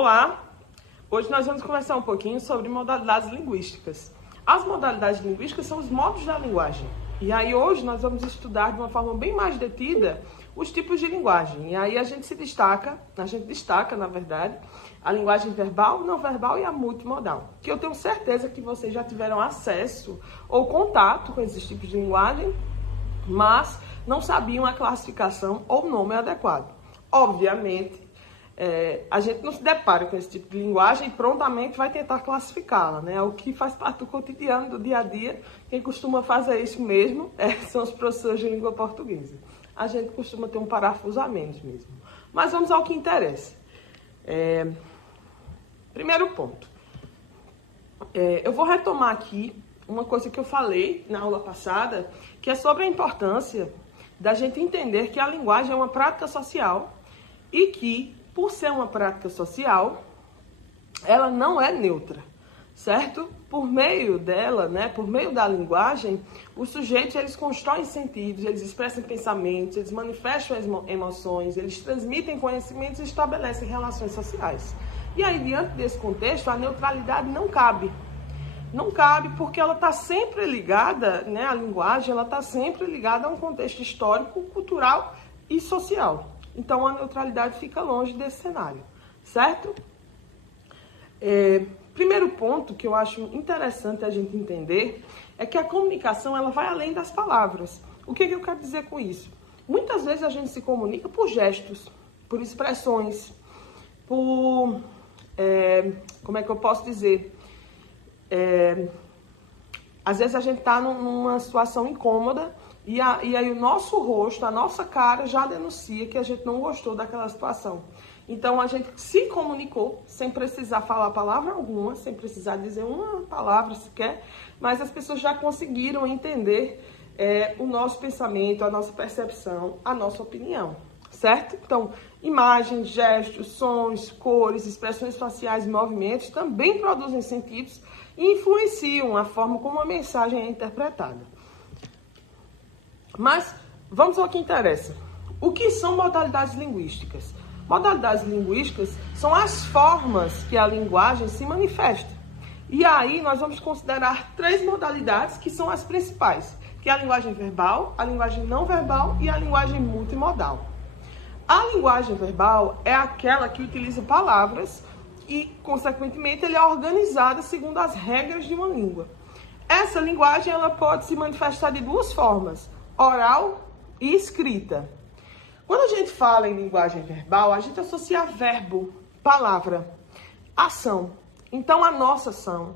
Olá! Hoje nós vamos conversar um pouquinho sobre modalidades linguísticas. As modalidades linguísticas são os modos da linguagem. E aí hoje nós vamos estudar de uma forma bem mais detida os tipos de linguagem. E aí a gente destaca, na verdade, a linguagem verbal, não verbal e a multimodal. Que eu tenho certeza que vocês já tiveram acesso ou contato com esses tipos de linguagem, mas não sabiam a classificação ou o nome adequado. Obviamente, a gente não se depara com esse tipo de linguagem e prontamente vai tentar classificá-la, né? O que faz parte do cotidiano, do dia a dia. Quem costuma fazer isso mesmo são os professores de língua portuguesa. A gente costuma ter um parafuso a menos mesmo. Mas vamos ao que interessa. Primeiro ponto. Eu vou retomar aqui uma coisa que eu falei na aula passada, que é sobre a importância da gente entender que a linguagem é uma prática social e que, por ser uma prática social, ela não é neutra, certo? Por meio dela, né, por meio da linguagem, os sujeitos eles constroem sentidos, eles expressam pensamentos, eles manifestam emoções, eles transmitem conhecimentos e estabelecem relações sociais. E aí, diante desse contexto, a neutralidade não cabe. Não cabe porque ela está sempre ligada, né, a linguagem, ela está sempre ligada a um contexto histórico, cultural e social. Então, a neutralidade fica longe desse cenário, certo? Primeiro ponto que eu acho interessante a gente entender é que a comunicação ela vai além das palavras. O que eu quero dizer com isso? Muitas vezes a gente se comunica por gestos, por expressões, por... como é que eu posso dizer? Às vezes a gente está numa situação incômoda e aí o nosso rosto, a nossa cara já denuncia que a gente não gostou daquela situação. Então a gente se comunicou sem precisar falar palavra alguma, sem precisar dizer uma palavra sequer, mas as pessoas já conseguiram entender o nosso pensamento, a nossa percepção, a nossa opinião, certo? Então, imagens, gestos, sons, cores, expressões faciais e movimentos também produzem sentidos e influenciam a forma como a mensagem é interpretada. Mas vamos ao que interessa. O que são modalidades linguísticas? Modalidades linguísticas são as formas que a linguagem se manifesta. E aí nós vamos considerar 3 modalidades que são as principais, que é a linguagem verbal, a linguagem não verbal e a linguagem multimodal. A linguagem verbal é aquela que utiliza palavras e, consequentemente, ela é organizada segundo as regras de uma língua. Essa linguagem ela pode se manifestar de 2 formas, oral e escrita. Quando a gente fala em linguagem verbal, a gente associa verbo, palavra, ação. Então, a nossa ação,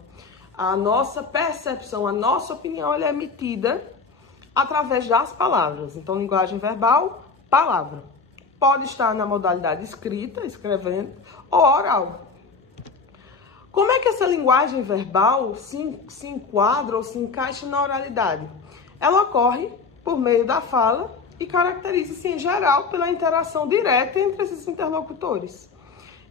a nossa percepção, a nossa opinião ela é emitida através das palavras. Então, linguagem verbal, palavra. Pode estar na modalidade escrita, escrevendo, ou oral. Como é que essa linguagem verbal se enquadra ou se encaixa na oralidade? Ela ocorre por meio da fala e caracteriza-se, em geral, pela interação direta entre esses interlocutores.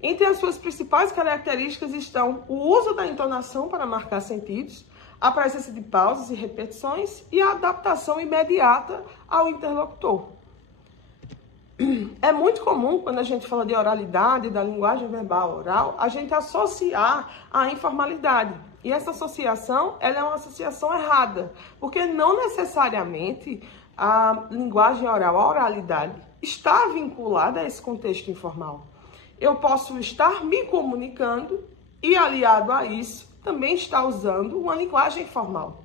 Entre as suas principais características estão o uso da entonação para marcar sentidos, a presença de pausas e repetições e a adaptação imediata ao interlocutor. É muito comum, quando a gente fala de oralidade, da linguagem verbal oral, a gente associar a informalidade. E essa associação, ela é uma associação errada, porque não necessariamente a linguagem oral, a oralidade, está vinculada a esse contexto informal. Eu posso estar me comunicando e, aliado a isso, também estar usando uma linguagem formal.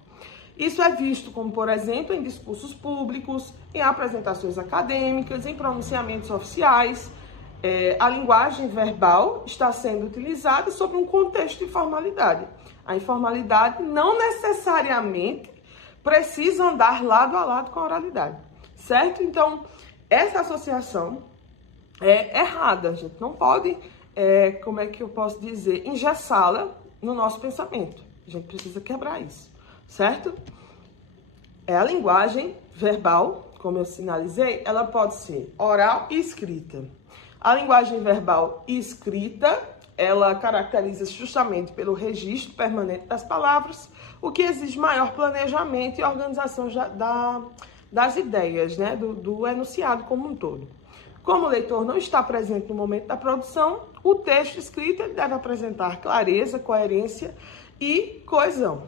Isso é visto como, por exemplo, em discursos públicos, em apresentações acadêmicas, em pronunciamentos oficiais. A linguagem verbal está sendo utilizada sob um contexto de formalidade. A informalidade não necessariamente precisa andar lado a lado com a oralidade, certo? Então, essa associação é errada. A gente não pode, como é que eu posso dizer, engessá-la no nosso pensamento. A gente precisa quebrar isso, certo? A linguagem verbal, como eu sinalizei, ela pode ser oral e escrita. A linguagem verbal e escrita, ela caracteriza-se justamente pelo registro permanente das palavras, o que exige maior planejamento e organização das ideias, né? do enunciado como um todo. Como o leitor não está presente no momento da produção, o texto escrito ele deve apresentar clareza, coerência e coesão.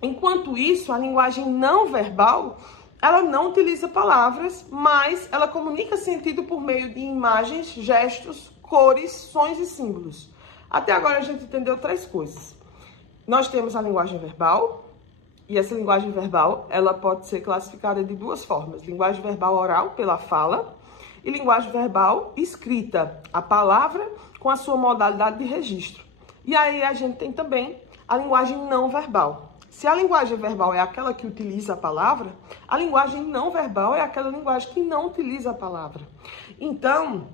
Enquanto isso, a linguagem não verbal, ela não utiliza palavras, mas ela comunica sentido por meio de imagens, gestos, cores, sons e símbolos. Até agora a gente entendeu 3 coisas. Nós temos a linguagem verbal, e essa linguagem verbal, ela pode ser classificada de 2 formas. Linguagem verbal oral, pela fala, e linguagem verbal escrita, a palavra com a sua modalidade de registro. E aí a gente tem também a linguagem não verbal. Se a linguagem verbal é aquela que utiliza a palavra, a linguagem não verbal é aquela linguagem que não utiliza a palavra. Então,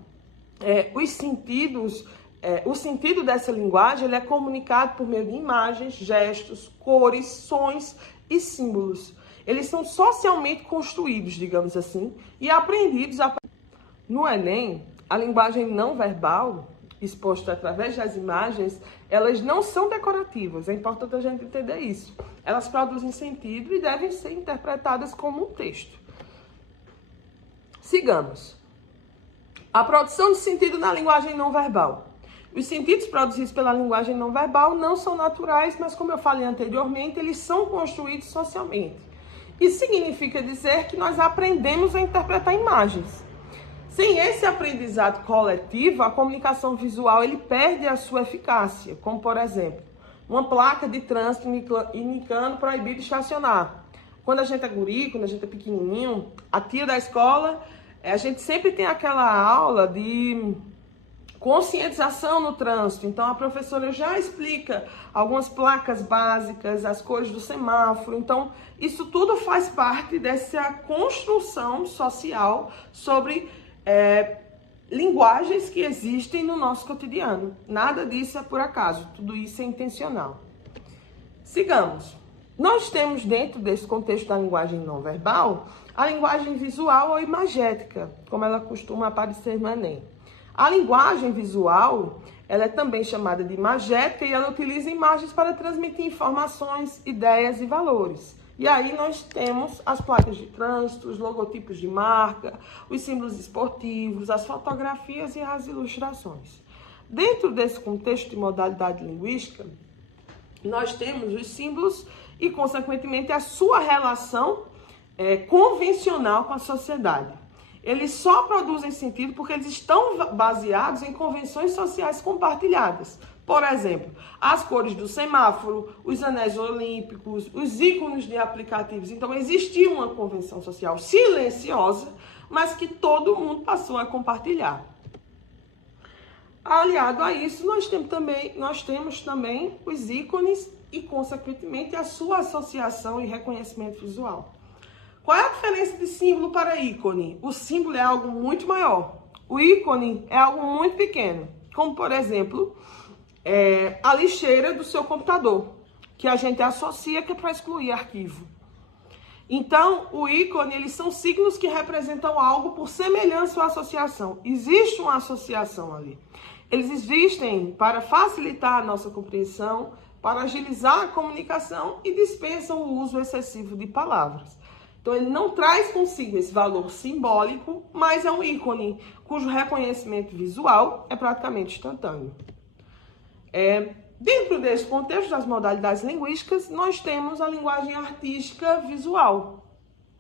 o sentido dessa linguagem ele é comunicado por meio de imagens, gestos, cores, sons e símbolos. Eles são socialmente construídos, digamos assim, e aprendidos no Enem. A linguagem não verbal, exposta através das imagens, elas não são decorativas. É importante a gente entender isso. Elas produzem sentido e devem ser interpretadas como um texto. Sigamos. A produção de sentido na linguagem não verbal. Os sentidos produzidos pela linguagem não verbal não são naturais, mas como eu falei anteriormente, eles são construídos socialmente. Isso significa dizer que nós aprendemos a interpretar imagens. Sem esse aprendizado coletivo, a comunicação visual ele perde a sua eficácia, como por exemplo, uma placa de trânsito indicando proibido estacionar. Quando a gente é guri, quando a gente é pequenininho, a tia da escola, a gente sempre tem aquela aula de conscientização no trânsito. Então a professora já explica algumas placas básicas, as cores do semáforo. Então isso tudo faz parte dessa construção social sobre linguagens que existem no nosso cotidiano. Nada disso é por acaso, tudo isso é intencional. Sigamos. Nós temos dentro desse contexto da linguagem não verbal, a linguagem visual ou imagética, como ela costuma aparecer no Enem. A linguagem visual, ela é também chamada de imagética e ela utiliza imagens para transmitir informações, ideias e valores. E aí nós temos as placas de trânsito, os logotipos de marca, os símbolos esportivos, as fotografias e as ilustrações. Dentro desse contexto de modalidade linguística, nós temos os símbolos e, consequentemente, a sua relação convencional com a sociedade. Eles só produzem sentido porque eles estão baseados em convenções sociais compartilhadas. Por exemplo, as cores do semáforo, os anéis olímpicos, os ícones de aplicativos. Então, existia uma convenção social silenciosa, mas que todo mundo passou a compartilhar. Aliado a isso, nós temos também os ícones e, consequentemente, a sua associação e reconhecimento visual. Qual é a diferença de símbolo para ícone? O símbolo é algo muito maior. O ícone é algo muito pequeno, como, por exemplo, a lixeira do seu computador, que a gente associa que é para excluir arquivo. Então, o ícone, eles são signos que representam algo por semelhança ou associação. Existe uma associação ali. Eles existem para facilitar a nossa compreensão, para agilizar a comunicação e dispensam o uso excessivo de palavras. Então, ele não traz consigo esse valor simbólico, mas é um ícone cujo reconhecimento visual é praticamente instantâneo. Dentro desse contexto das modalidades linguísticas, nós temos a linguagem artística visual.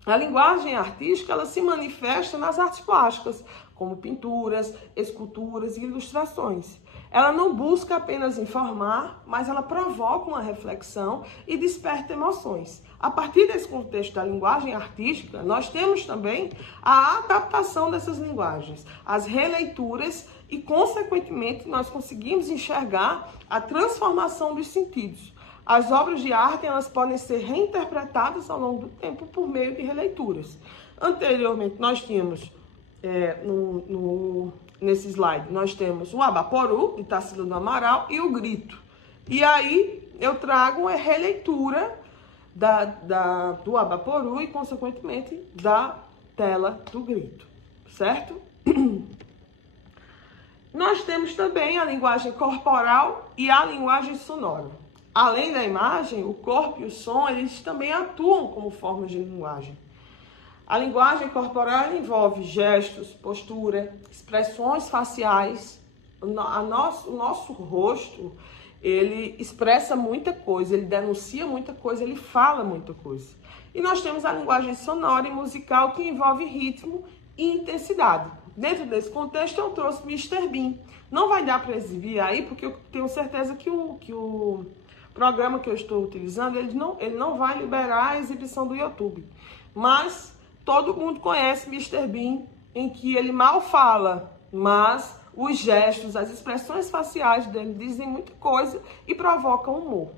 A linguagem artística ela se manifesta nas artes plásticas, como pinturas, esculturas e ilustrações. Ela não busca apenas informar, mas ela provoca uma reflexão e desperta emoções. A partir desse contexto da linguagem artística, nós temos também a adaptação dessas linguagens, as releituras e, consequentemente, nós conseguimos enxergar a transformação dos sentidos. As obras de arte elas podem ser reinterpretadas ao longo do tempo por meio de releituras. Anteriormente, nós tínhamos, nesse slide, nós temos o Abaporu, de Tarsila do Amaral, e o Grito. E aí, eu trago a releitura do Abaporu e, consequentemente, da tela do Grito, certo? Nós temos também a linguagem corporal e a linguagem sonora. Além da imagem, o corpo e o som, eles também atuam como formas de linguagem. A linguagem corporal envolve gestos, postura, expressões faciais, o nosso rosto, ele expressa muita coisa, ele denuncia muita coisa, ele fala muita coisa. E nós temos a linguagem sonora e musical que envolve ritmo e intensidade. Dentro desse contexto, eu trouxe Mr. Bean. Não vai dar para exibir aí, porque eu tenho certeza que o programa que eu estou utilizando, ele não vai liberar a exibição do YouTube. Mas todo mundo conhece Mr. Bean, em que ele mal fala, mas os gestos, as expressões faciais dele dizem muita coisa e provocam humor.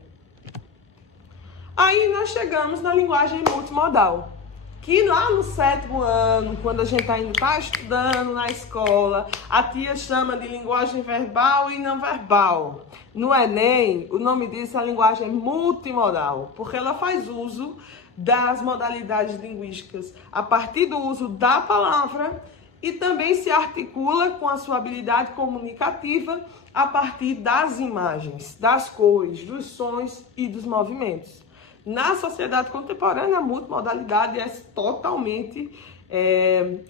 Aí nós chegamos na linguagem multimodal, que lá no 7º ano, quando a gente ainda está estudando na escola, a tia chama de linguagem verbal e não verbal. No Enem, o nome disso é a linguagem multimodal, porque ela faz uso das modalidades linguísticas a partir do uso da palavra e também se articula com a sua habilidade comunicativa a partir das imagens, das cores, dos sons e dos movimentos. Na sociedade contemporânea, a multimodalidade é totalmente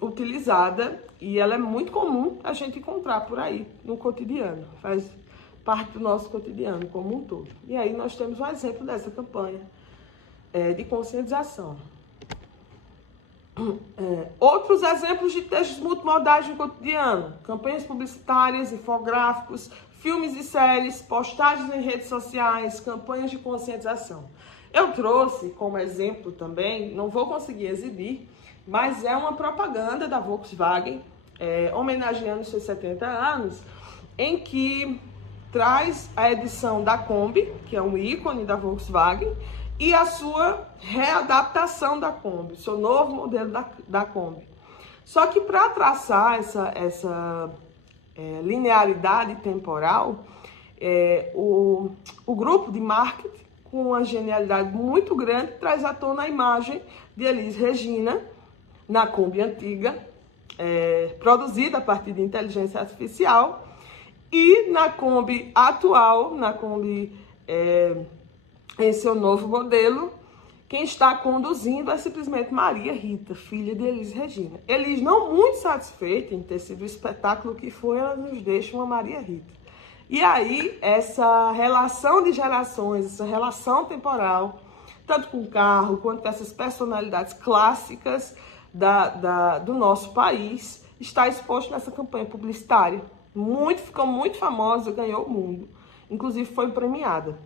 utilizada e ela é muito comum a gente encontrar por aí no cotidiano, faz parte do nosso cotidiano como um todo. E aí nós temos um exemplo dessa campanha de conscientização. Outros exemplos de textos multimodais no cotidiano: campanhas publicitárias, infográficos, filmes e séries, postagens em redes sociais, campanhas de conscientização. Eu trouxe como exemplo também, não vou conseguir exibir, mas é uma propaganda da Volkswagen, homenageando os seus 70 anos, em que traz a edição da Kombi, que é um ícone da Volkswagen, e a sua readaptação da Kombi, seu novo modelo da Kombi. Só que para traçar essa linearidade temporal, o grupo de marketing, com uma genialidade muito grande, traz à tona a imagem de Elis Regina na Kombi antiga, produzida a partir de inteligência artificial, e na Kombi atual, na Kombi em seu novo modelo, quem está conduzindo é simplesmente Maria Rita, filha de Elis Regina. Elis, não muito satisfeita em ter sido o espetáculo que foi, ela nos deixa uma Maria Rita. E aí, essa relação de gerações, essa relação temporal, tanto com o carro, quanto com essas personalidades clássicas do nosso país, está exposto nessa campanha publicitária. Ficou muito famosa, ganhou o mundo. Inclusive, foi premiada.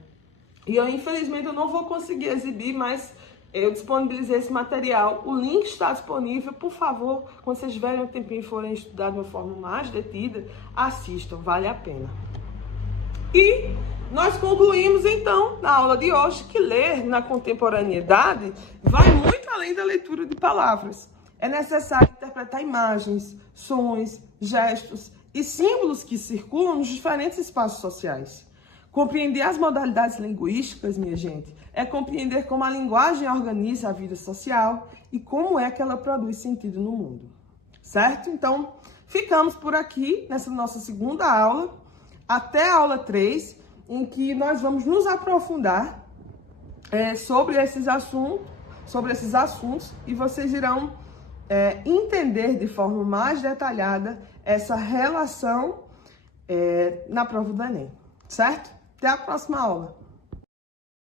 E eu, infelizmente, eu não vou conseguir exibir, mas eu disponibilizei esse material. O link está disponível. Por favor, quando vocês tiverem um tempinho e forem estudar de uma forma mais detida, assistam, vale a pena. E nós concluímos, então, na aula de hoje, que ler na contemporaneidade vai muito além da leitura de palavras. É necessário interpretar imagens, sons, gestos e símbolos que circulam nos diferentes espaços sociais. Compreender as modalidades linguísticas, minha gente, é compreender como a linguagem organiza a vida social e como é que ela produz sentido no mundo. Certo? Então, ficamos por aqui nessa nossa segunda aula, até a aula 3, em que nós vamos nos aprofundar sobre esses assuntos e vocês irão entender de forma mais detalhada essa relação na prova do Enem. Certo? Até a próxima aula.